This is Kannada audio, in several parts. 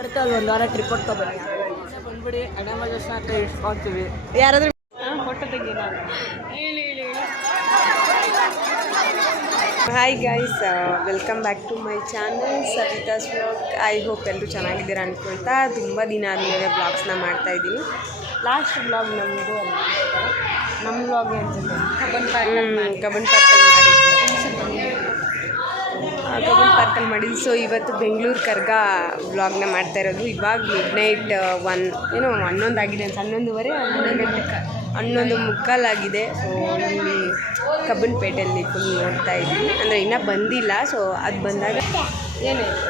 ಬರುತ್ತೆ ಅಲ್ಲಿ ಒಂದು ವಾರ ಟ್ರಿಪ್ ಹೊಡ್ಕೊಬನ್ನಿ ಬಂದ್ಬಿಡಿ ಅಡಮಜ ಅಂತ ಇಟ್ಕೊಳ್ತೀವಿ ಯಾರಾದ್ರೂ ಫೋಟೋ ತೆಗಿ ಹೇಳಿ hi guys welcome back to my channel Savitha's vlog. I hope ಎಲ್ಲರೂ ಚೆನ್ನಾಗಿದ್ದೀರಾ ಅಂದ್ಕೊಳ್ತಾ ತುಂಬ ದಿನ ಆದಮೇಲೆ ಬ್ಲಾಗ್ಸ್ನ ಮಾಡ್ತಾಯಿದ್ದೀನಿ. ಲಾಸ್ಟ್ ಬ್ಲಾಗ್ ನಮ್ಮದು ನಮ್ಮ ಬ್ಲಾಗ್ ಅನ್ಸುತ್ತೆ ಕಬ್ಬನ್ ಪಾರ್ಕಲ್ಲಿ ಮಾಡಿದ್ದು. ಸೊ ಇವತ್ತು ಬೆಂಗಳೂರು ಕರ್ಗ ವ್ಲಾಗ್ನ ಮಾಡ್ತಾ ಇರೋದು. ಇವಾಗ ಮಿಡ್ನೈಟ್ 11 ಆಗಿದೆ ಅಂತ 11:30 ಮುಕ್ಕಾಲಾಗಿದೆ. ಸೊ ಇಲ್ಲಿ ಕಬ್ಬನ್ಪೇಟೆಯಲ್ಲಿ ಫುಲ್ ನೋಡ್ತಾ ಇದ್ವಿ, ಅಂದರೆ ಇನ್ನೂ ಬಂದಿಲ್ಲ. ಸೊ ಅದು ಬಂದಾಗ ಏನಾಯಿತು,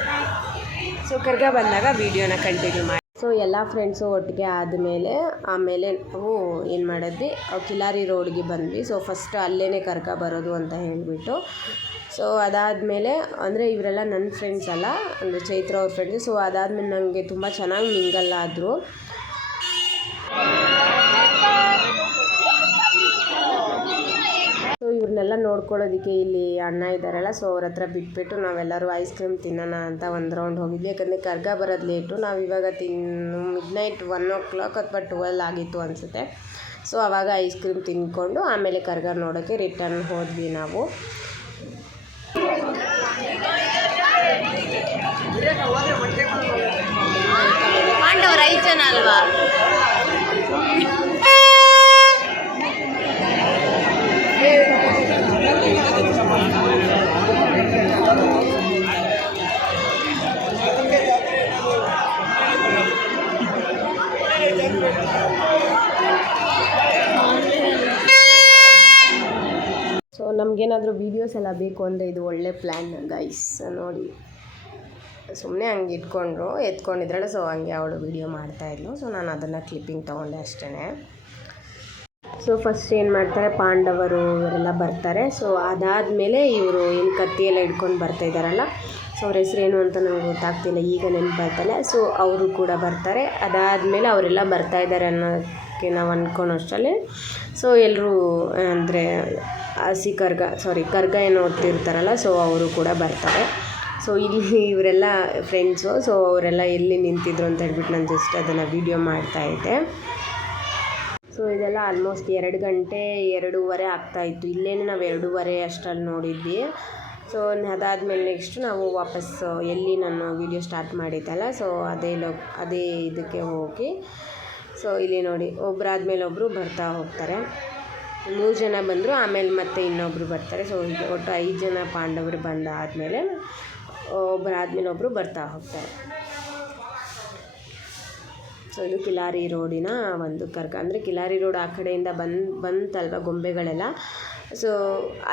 ಸೊ ಕರ್ಗ ಬಂದಾಗ ವೀಡಿಯೋನ ಕಂಟಿನ್ಯೂ ಮಾಡಿ. ಸೊ ಎಲ್ಲ ಫ್ರೆಂಡ್ಸು ಒಟ್ಟಿಗೆ ಆದಮೇಲೆ ಆಮೇಲೆ ನಾವು ಏನು ಮಾಡಿದ್ವಿ, ಕಿಲಾರಿ ರೋಡ್ಗೆ ಬಂದ್ವಿ. ಸೊ ಫಸ್ಟ್ ಅಲ್ಲೇ ಕರ್ಗ ಬರೋದು ಅಂತ ಹೇಳಿಬಿಟ್ಟು, ಸೊ ಅದಾದಮೇಲೆ ಅಂದರೆ ಇವರೆಲ್ಲ ನನ್ನ ಫ್ರೆಂಡ್ಸ್ ಅಲ್ಲ, ಅಂದರೆ ಚೈತ್ರ ಅವ್ರ ಫ್ರೆಂಡ್ಸು. ಸೊ ಅದಾದಮೇಲೆ ನನಗೆ ತುಂಬ ಚೆನ್ನಾಗಿ ಮಿಂಗಲ್ ಆದರು. ಸೊ ಇವ್ರನ್ನೆಲ್ಲ ನೋಡ್ಕೊಳ್ಳೋದಕ್ಕೆ ಇಲ್ಲಿ ಅಣ್ಣ ಇದ್ದಾರಲ್ಲ, ಸೊ ಅವ್ರ ಹತ್ರ ಬಿಟ್ಬಿಟ್ಟು ನಾವೆಲ್ಲರೂ ಐಸ್ ಕ್ರೀಮ್ ತಿನ್ನೋಣ ಅಂತ ಒಂದು ರೌಂಡ್ ಹೋಗಿದ್ವಿ. ಯಾಕಂದರೆ ಕರ್ಗ ಬರೋದು ಲೇಟು. ನಾವು ಇವಾಗ ಮಿಡ್ನೈಟ್ 1 o'clock ಅಥವಾ 12 ಆಗಿತ್ತು ಅನಿಸುತ್ತೆ. ಸೊ ಆವಾಗ ಐಸ್ ಕ್ರೀಮ್ ತಿಂದ್ಕೊಂಡು ಆಮೇಲೆ ಕರ್ಗ ನೋಡೋಕ್ಕೆ ರಿಟರ್ನ್ ಹೋದ್ವಿ ನಾವು. ಪಾಂಡವರು 5 ಜನ ಅಲ್ವಾ? ಸೊ ನಮಗೇನಾದರೂ ವೀಡಿಯೋಸ್ ಎಲ್ಲ ಬೇಕು ಅಂದರೆ ಇದು ಒಳ್ಳೆ ಪ್ಲ್ಯಾನ್ ಗೈಸ್. ನೋಡಿ ಸುಮ್ಮನೆ ಹಂಗೆ ಇಟ್ಕೊಂಡ್ರು ಎತ್ಕೊಂಡಿದ್ರಲ್ಲ, ಸೊ ಹಂಗೆ ಅವಳು ವೀಡಿಯೋ ಮಾಡ್ತಾಯಿದ್ಲು. ಸೊ ನಾನು ಅದನ್ನು ಕ್ಲಿಪ್ಪಿಂಗ್ ತೊಗೊಂಡೆ ಅಷ್ಟೇ. ಸೊ ಫಸ್ಟ್ ಏನು ಮಾಡ್ತಾರೆ, ಪಾಂಡವರು ಇವರೆಲ್ಲ ಬರ್ತಾರೆ. ಸೊ ಅದಾದಮೇಲೆ ಇವರು ಏನು ಕತ್ತಿಯೆಲ್ಲ ಹಿಡ್ಕೊಂಡು ಬರ್ತಾಯಿದ್ದಾರಲ್ಲ, ಸೊ ಅವ್ರ ಹೆಸ್ರೇನು ಅಂತ ನನಗೆ ಗೊತ್ತಾಗ್ತಿಲ್ಲ, ಈಗ ನೆನಪು ಬರ್ತಾಯಿಲ್ಲ. ಸೊ ಅವರು ಕೂಡ ಬರ್ತಾರೆ. ಅದಾದಮೇಲೆ ಅವರೆಲ್ಲ ಬರ್ತಾಯಿದ್ದಾರೆ ಅನ್ನೋಕ್ಕೆ ನಾವು ಅಂದ್ಕೊಳೋಷ್ಟರಲ್ಲಿ ಸೊ ಎಲ್ಲರೂ ಅಂದರೆ ಕರ್ಗ ಏನು ಓದ್ತಿರ್ತಾರಲ್ಲ, ಸೊ ಅವರು ಕೂಡ ಬರ್ತಾರೆ. ಸೊ ಇಲ್ಲಿ ಇವರೆಲ್ಲ ಫ್ರೆಂಡ್ಸು. ಸೊ ಅವರೆಲ್ಲ ಎಲ್ಲಿ ನಿಂತಿದ್ರು ಅಂತ ಹೇಳ್ಬಿಟ್ಟು ನಾನು ಜಸ್ಟ್ ಅದನ್ನು ವೀಡಿಯೋ ಮಾಡ್ತಾಯಿದ್ದೆ. ಸೊ ಇದೆಲ್ಲ ಆಲ್ಮೋಸ್ಟ್ 2 ಗಂಟೆ 2:15 ಆಗ್ತಾಯಿತ್ತು. ಇಲ್ಲೇನೆ ನಾವು 2:15 ಅಷ್ಟರಲ್ಲಿ ನೋಡಿದ್ವಿ. ಸೊ ಅದಾದಮೇಲೆ ನೆಕ್ಸ್ಟ್ ನಾವು ವಾಪಸ್ ಎಲ್ಲಿ ನಾನು ವೀಡಿಯೋ ಸ್ಟಾರ್ಟ್ ಮಾಡಿದ್ದಲ್ಲ, ಸೊ ಅದೇ ಇದಕ್ಕೆ ಹೋಗಿ, ಸೊ ಇಲ್ಲಿ ನೋಡಿ ಒಬ್ಬರಾದ್ಮೇಲೆ ಒಬ್ಬರು ಬರ್ತಾ ಹೋಗ್ತಾರೆ. 3 ಜನ ಬಂದರು, ಆಮೇಲೆ ಮತ್ತೆ ಇನ್ನೊಬ್ಬರು ಬರ್ತಾರೆ. ಸೊ ಒಟ್ಟು 5 ಜನ ಪಾಂಡವರು ಬಂದಾದಮೇಲೆ ಒಬ್ಬರಾದ್ಮೇಲೆ ಒಬ್ಬರು ಬರ್ತಾ ಹೋಗ್ತಾರೆ. ಸೊ ಇದು ಕಿಲಾರಿ ರೋಡಿನ ಒಂದು ಕರ್ಗ. ಅಂದರೆ ಕಿಲಾರಿ ರೋಡ್ ಆ ಕಡೆಯಿಂದ ಬಂತಲ್ವ ಗೊಂಬೆಗಳೆಲ್ಲ, ಸೊ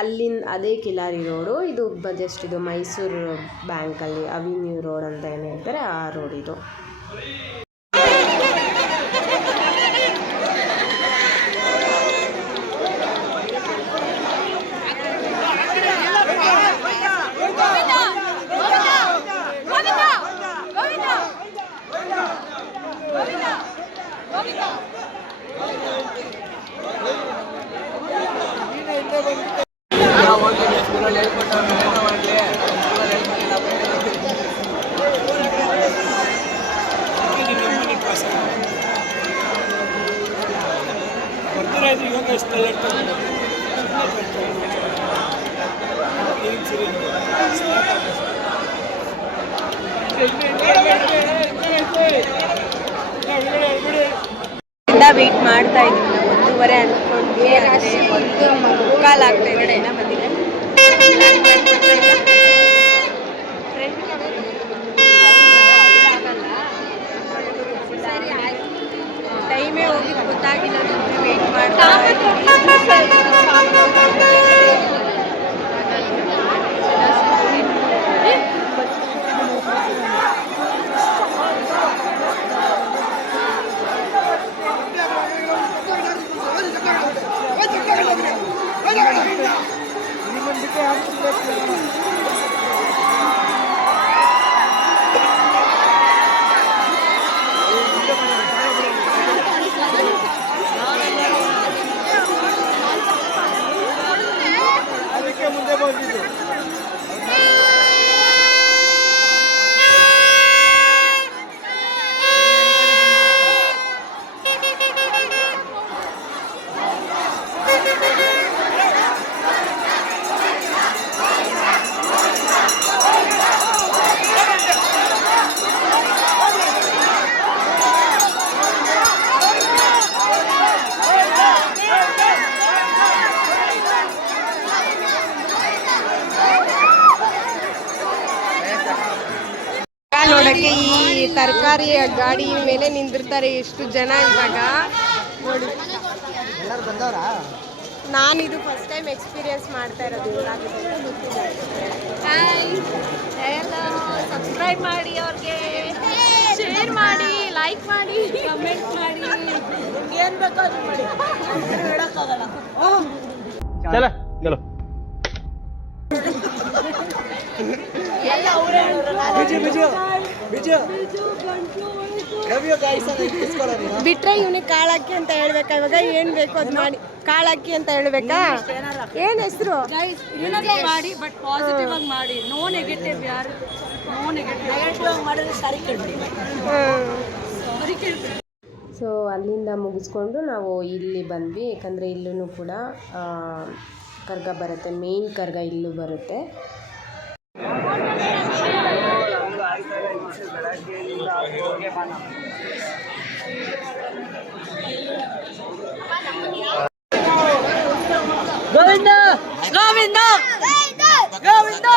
ಅಲ್ಲಿಂದ ಅದೇ ಕಿಲಾರಿ ರೋಡು. ಇದು ಜಸ್ಟ್ ಇದು ಮೈಸೂರು ಬ್ಯಾಂಕಲ್ಲಿ ಅವಿನ್ಯೂ ರೋಡ್ ಅಂತ ಏನು ಹೇಳ್ತಾರೆ, ಆ ರೋಡ್ ಇದು. ವೆಯ್ಟ್ ಮಾಡ್ತಾ ಇದ್ದೀವಿ ನಾವು 1:30 ಅಂದ್ಕೊಂಡ್ವಿ, ಆದರೆ 1:45 ಆಗ್ತಾಯಿದೆ, ಇನ್ನೂ ಬಂದಿಲ್ಲ. ಟೈಮೇ ಹೋಗಿದ್ದು ಗೊತ್ತಾಗಿಲ್ಲ, ವೆಯ್ಟ್ ಮಾಡ್ತಾ ನೋಡೋಕ್ಕೆ ಈ ತರಕಾರಿ ಗಾಡಿ ಮೇಲೆ ನಿಂತಿರ್ತಾರೆ ಎಷ್ಟು ಜನ ಇವಾಗ ನೋಡಿ. ನಾನಿದು ಫಸ್ಟ್ ಟೈಮ್ ಎಕ್ಸ್ಪೀರಿಯನ್ಸ್ ಮಾಡ್ತಾ ಇರೋದು, ಏನಾಗುತ್ತೆ ಅಂತ ಗೊತ್ತಿಲ್ಲ. ಸಬ್ಸ್ಕ್ರೈಬ್ ಮಾಡಿ, ಅವ್ರಿಗೆ ಶೇರ್ ಮಾಡಿ, ಲೈಕ್ ಮಾಡಿ, ಕಮೆಂಟ್ ಮಾಡಿ, ಏನು ಬೇಕೋ ಅದು ಮಾಡಿ. ಹೇಳೋಕ್ಕಾಗಲ್ಲ. ಎಲ್ಲ ಅವರೇ ಬಿಟ್ರೆ ಇವನಿಗೆ ಕಾಳಕ್ಕಿ ಅಂತ ಹೇಳ್ಬೇಕಾ? ಇವಾಗ ಏನ್ ಬೇಕು ಅದು ಮಾಡಿ. ಕಾಳಕ್ಕಿ ಅಂತ ಹೇಳ್ಬೇಕಾ? ಏನ್ ಹೆಸರು ಮಾಡಿ, ಬಟ್ ಪಾಸಿಟಿವ್ ಆಗಿ ಮಾಡಿ. ನೋ ನೆಗೆಟಿವ್, ಯಾರು ನೋ ನೆಗೆಟಿವ್ ಮಾಡಿದ್ರೆ ಸರಿ ಕಡ್ರಿ. ಸೊ ಅಲ್ಲಿಂದ ಮುಗಿಸ್ಕೊಂಡು ನಾವು ಇಲ್ಲಿ ಬಂದ್ವಿ, ಯಾಕಂದರೆ ಇಲ್ಲೂ ಕೂಡ ಕರ್ಗ ಬರುತ್ತೆ, ಮೇನ್ ಕರ್ಗ ಇಲ್ಲೂ ಬರುತ್ತೆ. ಗೋವಿಂದ ಗೋವಿಂದ ಗೋವಿಂದ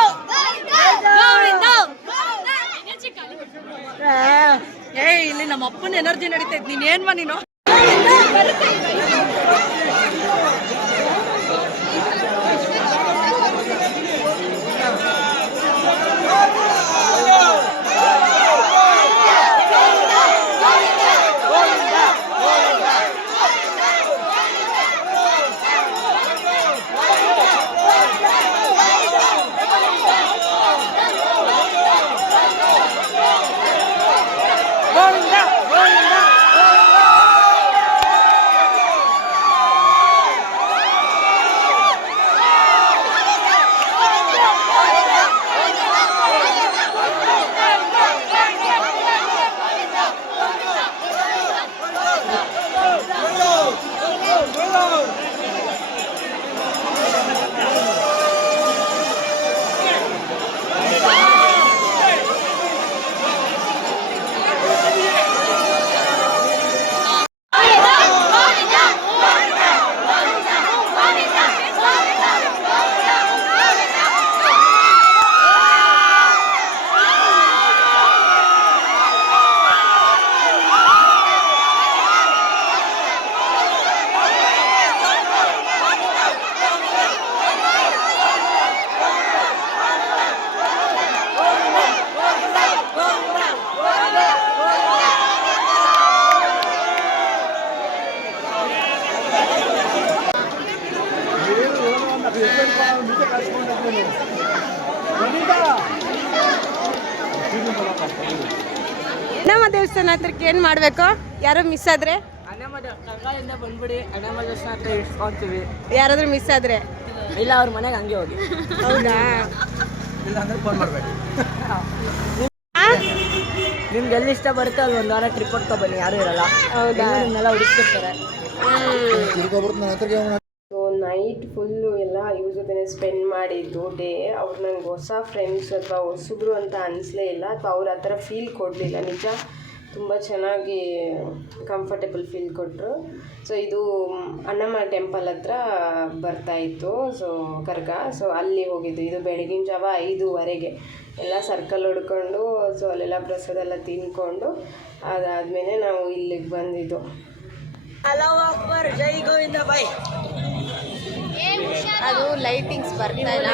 ಗೋವಿಂದ. ಇಲ್ಲಿ ನಮ್ಮ ಅಪ್ಪನ ಎನರ್ಜಿ ನಡೀತೈತೆ. ನೀನೇನ್ವಾ ನೀನು? ಅಣ್ಣಮ್ಮ ದೇವಸ್ಥಾನ ಹತ್ರಕ್ಕೆ ಏನು ಮಾಡಬೇಕು? ಯಾರೋ ಮಿಸ್ ಆದರೆ ಬಂದ್ಬಿಡಿ, ಅಣ್ಣಮ್ಮ ದೇವಸ್ಥಾನ ಹತ್ರ ಇಟ್ಕೊಂತೀವಿ. ಯಾರಾದ್ರೂ ಮಿಸ್ ಆದರೆ ಇಲ್ಲ, ಅವ್ರ ಮನೆಗೆ ಹಂಗೆ ಹೋಗಿ. ಹೌದಾ? ನಿಮ್ಗೆ ಎಲ್ಲಿ ಇಷ್ಟ ಬರುತ್ತೆ ಅಲ್ಲಿ ಒಂದು ವಾರ ಟ್ರಿಪ್ ಹೊಡ್ಕೊ ಬನ್ನಿ, ಯಾರು ಇರಲ್ಲ. ಹೌದಾ? ನಿಮ್ನೆಲ್ಲ ಹುಡುಕ್ತಿರ್ತಾರೆ. ಸೊ ನೈಟ್ ಫುಲ್ಲು ಎಲ್ಲ ಇವ್ರ ಜೊತೆ ಸ್ಪೆಂಡ್ ಮಾಡಿದ್ದು ಡೇ. ಅವ್ರು ನನಗೆ ಹೊಸ ಫ್ರೆಂಡ್ಸ್ ಅಥವಾ ಹೊಸಬ್ರು ಅಂತ ಅನಿಸ್ಲೇ ಇಲ್ಲ, ಅಥವಾ ಅವ್ರು ಆ ಥರ ಫೀಲ್ ಕೊಡಲಿಲ್ಲ. ನಿಜ ತುಂಬ ಚೆನ್ನಾಗಿ ಕಂಫರ್ಟೇಬಲ್ ಫೀಲ್ ಕೊಟ್ಟರು. ಸೊ ಇದು ಅಣ್ಣಮ್ಮ ಟೆಂಪಲ್ ಹತ್ರ ಬರ್ತಾಯಿತ್ತು, ಸೊ ಕರ್ಗ. ಸೊ ಅಲ್ಲಿ ಹೋಗಿದ್ದು, ಇದು ಬೆಳಗಿನ ಜಾವ 5:15 ಎಲ್ಲ ಸರ್ಕಲ್ ಹೊಡ್ಕೊಂಡು, ಸೊ ಅಲ್ಲೆಲ್ಲ ಪ್ರಸಾದ ಎಲ್ಲ ತಿನ್ಕೊಂಡು ಅದಾದಮೇಲೆ ನಾವು ಇಲ್ಲಿಗೆ ಬಂದಿದ್ದು. ಅಲ್ಲಾಹು ಅಕ್ಬರ್, ಜೈ ಗೋವಿಂದ ಬಾಯ್. ಅದು ಲೈಟಿಂಗ್ಸ್ ಬರ್ತಾ ಇಲ್ಲ.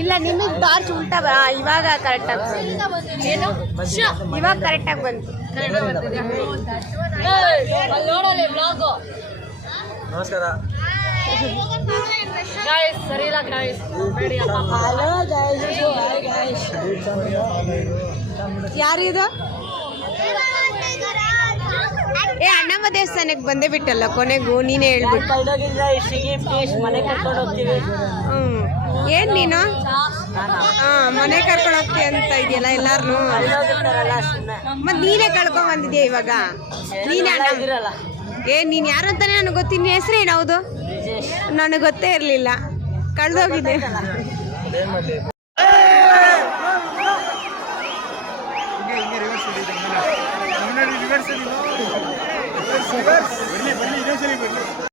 ಇಲ್ಲ, ನಿಮಗೆ ಟಾರ್ಚ್ ಉಲ್ಟಾ ಇವಾಗ ಕರೆಕ್ಟಾಗಿ ಏನು ಇವಾಗ ಕರೆಕ್ಟಾಗಿ ಬಂತು. ನಮಸ್ಕಾರ. ಸರಿ ಇಲ್ಲ ಗಾಯ್ಸ್. ಯಾರಿದು? ಅಣ್ಣಮ್ಮ ದೇವಸ್ಥಾನಕ್ಕೆ ಬಂದೇ ಬಿಟ್ಟಲ್ಲ ಕೊನೆಗೂ, ನೀನೇ ಹೇಳ್ಬಿಟ್ಟು. ಮನೆ ಕರ್ಕೊಂಡು ಹೋಗ್ತೀವಿ. ಏನ್ ನೀನು ಮನೆ ಕರ್ಕೊಂಡು ಹೋಗ್ತೀಯ ಅಂತ ಇದೆಯಲ್ಲ ಎಲ್ಲಾರನು. ಮತ್ ನೀನೇ ಕಳ್ಕೊಂಡ್ ಬಂದಿದ್ಯಾ ಇವಾಗ. ನೀನೇ ನೀನ್ ಯಾರು ಅಂತಾನೆ ನನಗೆ ಗೊತ್ತಿನ ಹೆಸರು ಏನು? ಹೌದು, ನನಗೆ ಗೊತ್ತೇ ಇರಲಿಲ್ಲ, ಕಳ್ದೋಗಿದೆ.